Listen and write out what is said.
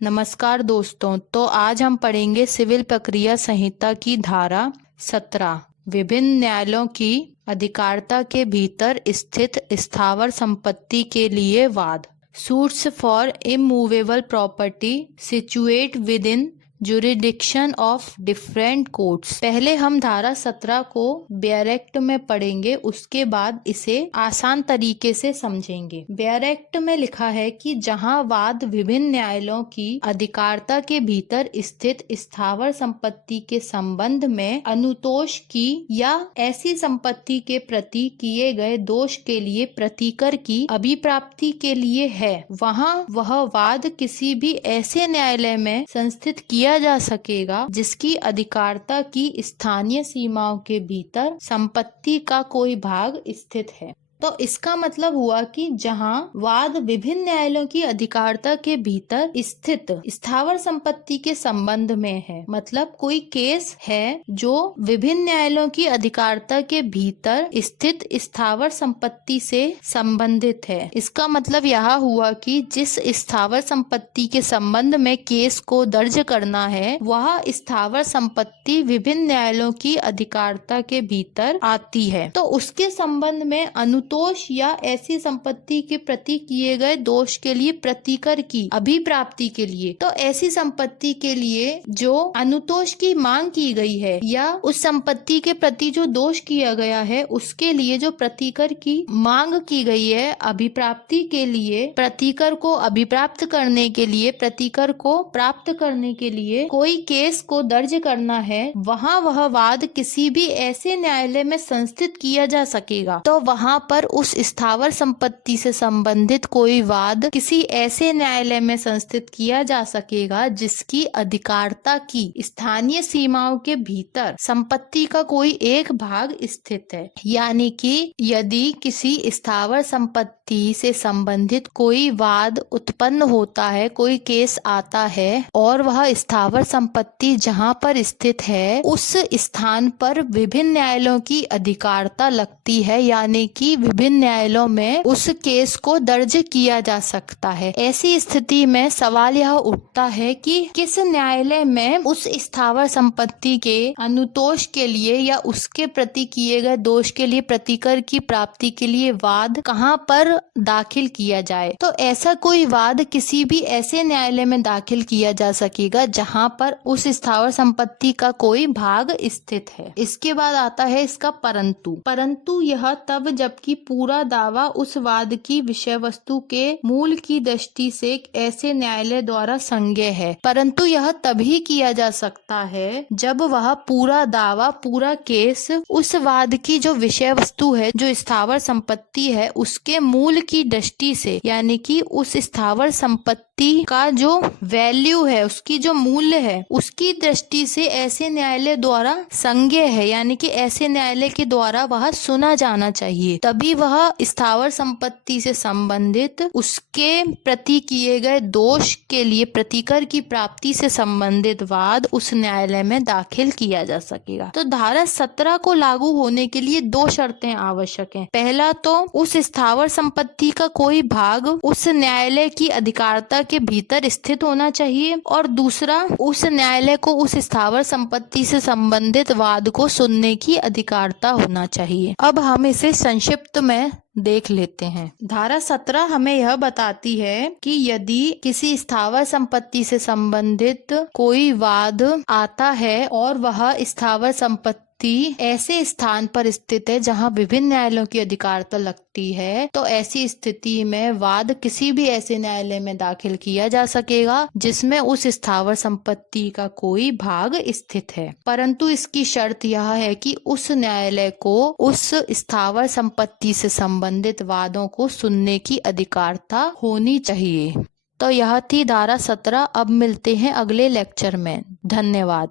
नमस्कार दोस्तों, तो आज हम पढ़ेंगे सिविल प्रक्रिया संहिता की धारा 17 विभिन्न न्यायालयों की अधिकारिता के भीतर स्थित स्थावर संपत्ति के लिए वाद। Suits for immovable property situate with in jurisdiction of different courts. पहले हम धारा 17 को बेयर एक्ट में पढ़ेंगे, उसके बाद इसे आसान तरीके से समझेंगे। बेयर एक्ट में लिखा है कि जहां वाद विभिन्न न्यायालयों की अधिकारिता के भीतर स्थित स्थावर संपत्ति के संबंध में अनुतोष की या ऐसी संपत्ति के प्रति किए गए दोष के लिए प्रतिकर की अभिप्राप्ति के लिए है, वहां वह वाद किसी भी ऐसे न्यायालय में संस्थित किया जा सकेगा जिसकी अधिकारिता की स्थानीय सीमाओं के भीतर संपत्ति का कोई भाग स्थित है। तो इसका मतलब हुआ कि जहां वाद विभिन्न न्यायालयों की अधिकारिता के भीतर स्थित स्थावर संपत्ति के संबंध में है, मतलब कोई केस है जो विभिन्न न्यायालयों की अधिकारिता के भीतर स्थित स्थावर संपत्ति से संबंधित है। इसका मतलब यह हुआ कि जिस स्थावर संपत्ति के संबंध में केस को दर्ज करना है, वह स्थावर संपत्ति विभिन्न न्यायालयों की अधिकारिता के भीतर आती है, तो उसके संबंध में अनुतोष या ऐसी संपत्ति के प्रति किए गए दोष के लिए प्रतिकर की अभिप्राप्ति के लिए, तो ऐसी संपत्ति के लिए जो अनुतोष की मांग की गई है या उस संपत्ति के प्रति जो दोष किया गया है उसके लिए जो प्रतिकर की मांग की गई है, अभिप्राप्ति के लिए, प्रतिकर को अभिप्राप्त करने के लिए, प्रतिकर को प्राप्त करने के लिए कोई केस को दर्ज करना है, वहाँ वह वाद किसी भी ऐसे न्यायालय में संस्थित किया जा सकेगा। तो वहाँ पर उस स्थावर संपत्ति से संबंधित कोई वाद किसी ऐसे न्यायालय में संस्थित किया जा सकेगा जिसकी अधिकारिता की स्थानीय सीमाओं के भीतर संपत्ति का कोई एक भाग स्थित है। यानी कि यदि किसी स्थावर संपत्ति से संबंधित कोई वाद उत्पन्न होता है, कोई केस आता है और वह स्थावर संपत्ति जहाँ पर स्थित है उस स्थान पर विभिन्न न्यायालयों की अधिकारिता लगती है, यानी कि विभिन्न न्यायालयों में उस केस को दर्ज किया जा सकता है। ऐसी स्थिति में सवाल यह उठता है कि किस न्यायालय में उस स्थावर संपत्ति के अनुतोष के लिए या उसके प्रति किए गए दोष के लिए प्रतिकर की प्राप्ति के लिए वाद कहाँ पर दाखिल किया जाए। तो ऐसा कोई वाद किसी भी ऐसे न्यायालय में दाखिल किया जा सकेगा जहाँ पर उस स्थावर संपत्ति का कोई भाग स्थित है। इसके बाद आता है इसका परंतु यह तब जबकि पूरा दावा उस वाद की विषय वस्तु के मूल की दृष्टि से ऐसे न्यायालय द्वारा संज्ञेय है। परंतु यह तभी किया जा सकता है जब वह पूरा दावा, पूरा केस उस वाद की जो विषय वस्तु है, जो स्थावर संपत्ति है, उसके मूल की दृष्टि से, यानी कि उस स्थावर संपत्ति का जो वैल्यू है, उसकी जो मूल्य है, उसकी दृष्टि से ऐसे न्यायालय द्वारा संज्ञेय है, यानी कि ऐसे न्यायालय के द्वारा वह सुना जाना चाहिए। तभी वह स्थावर संपत्ति से संबंधित उसके प्रति किए गए दोष के लिए प्रतिकर की प्राप्ति से संबंधित वाद उस न्यायालय में दाखिल किया जा सकेगा। तो धारा 17 को लागू होने के लिए दो शर्तें आवश्यक हैं। पहला तो उस स्थावर संपत्ति का कोई भाग उस न्यायालय की अधिकारिता के भीतर स्थित होना चाहिए, और दूसरा उस न्यायालय को उस स्थावर संपत्ति से संबंधित वाद को सुनने की अधिकारिता होना चाहिए। अब हम इसे संक्षिप्त में देख लेते हैं। धारा 17 हमें यह बताती है कि यदि किसी स्थावर संपत्ति से संबंधित कोई वाद आता है और वह स्थावर संपत्ति ऐसे स्थान पर स्थित है जहां विभिन्न न्यायालयों की अधिकारिता लगती है, तो ऐसी स्थिति में वाद किसी भी ऐसे न्यायालय में दाखिल किया जा सकेगा जिसमें उस स्थावर संपत्ति का कोई भाग स्थित है। परंतु इसकी शर्त यह है कि उस न्यायालय को उस स्थावर संपत्ति से संबंधित वादों को सुनने की अधिकारिता होनी चाहिए। तो यह थी धारा 17। अब मिलते हैं अगले लेक्चर में। धन्यवाद।